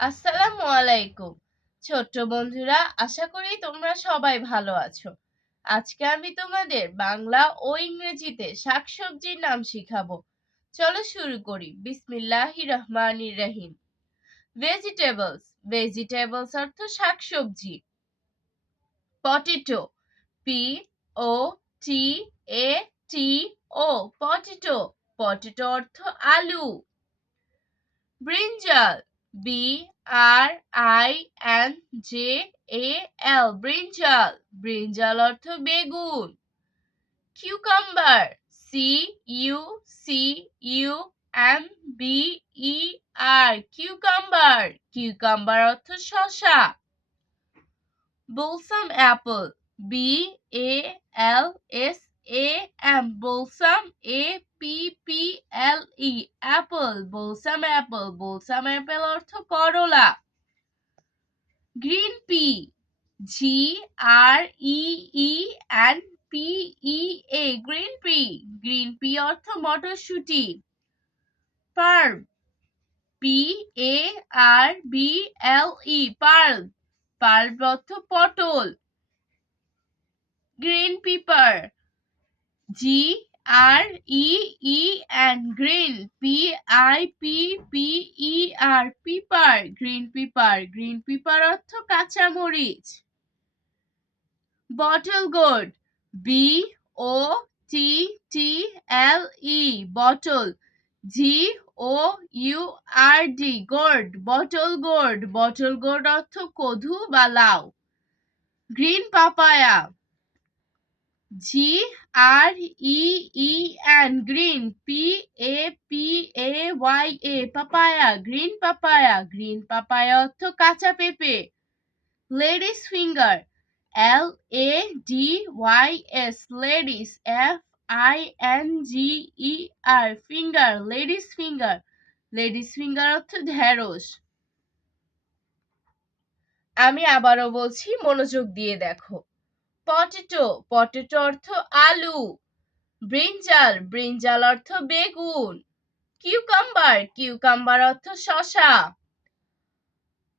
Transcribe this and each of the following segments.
আসসালামু আলাইকুম। ছোট্ট বন্ধুরা, আশা করি তোমরা সবাই ভালো আছো। আজকে আমি তোমাদের বাংলা ও ইংরেজিতে শাকসবজির নাম শিখাবো। চলো শুরু করি। বিসমিল্লাহির রহমানির রহিম। ভেজিটেবলস। ভেজিটেবলস অর্থ শাকসবজি। পটেটো। পি ও টি এ টি ও পটেটো। পটেটো অর্থ আলু। ব্রিঞ্জাল। BRINJAL। ব্রিঞ্জাল। ব্রিঞ্জাল অর্থ বেগুন। কিউকাম্বার। CUCUMBER। কিউকাম্বার। কিউকাম্বার অর্থ শসা। Balsam apple. BALSAM। Balsam APPLE। Apple. Balsam apple. Balsam apple অর্থ করলা। Green pea. GREENPEA। Green pea. Green pea অর্থ মটরশুঁটি। পার্ল। PARBLE। পার্ল। পার্ল অর্থ পটল। Green pepper. GREEN। Green. PIPPER। Pepper. Green pepper. Green pepper অর্থ কাঁচামরিচ। Bottle gourd. BOTTLE। Bottle. GOURD। Gourd. Bottle gourd. Bottle gourd অর্থ কদু বা লাউ। Green papaya. GREEN। Green. PAPAYA। Papaya. Green papaya. Green papaya অর্থ কাঁচা পেঁপে। Ladies finger. LADYS। Ladies. FINGER। Finger. Ladies finger. Ladies finger অর্থ ঢেঁড়স। আমি আবারও বলছি, মনোযোগ দিয়ে দেখো। পটেটো। পটেটো অর্থ আলু। ব্রিঞ্জাল। ব্রিঞ্জাল অর্থ বেগুন। কিউকাম্বার। কিউকাম্বার অর্থ শসা।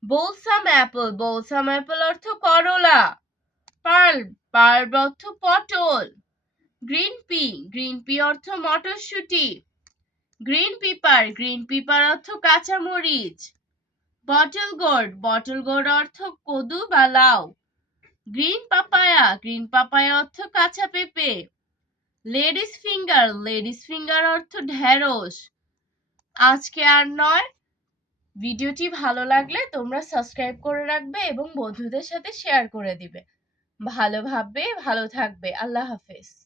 Balsam apple. বলসাম অ্যাপল অর্থ করলা। পার্ল। পার্ল অর্থ পটল। Green pea. গ্রিন পি অর্থ মটরশুঁটি। Green pepper. গ্রিন পিপার অর্থ কাঁচামরিচ। Bottle gourd. বটল গোর্ড অর্থ কদু বা লাউ। Green papaya. গ্রিন পাপায়া অর্থ কাঁচা পেঁপে। Ladies finger. লেডিস ফিঙ্গার অর্থ ঢেঁড়স। আজকে আর নয়। ভিডিওটি ভালো লাগলে তোমরা সাবস্ক্রাইব করে রাখবে এবং বন্ধুদের সাথে শেয়ার করে দিবে। ভালো ভাববে, ভালো থাকবে। আল্লাহ হাফেজ।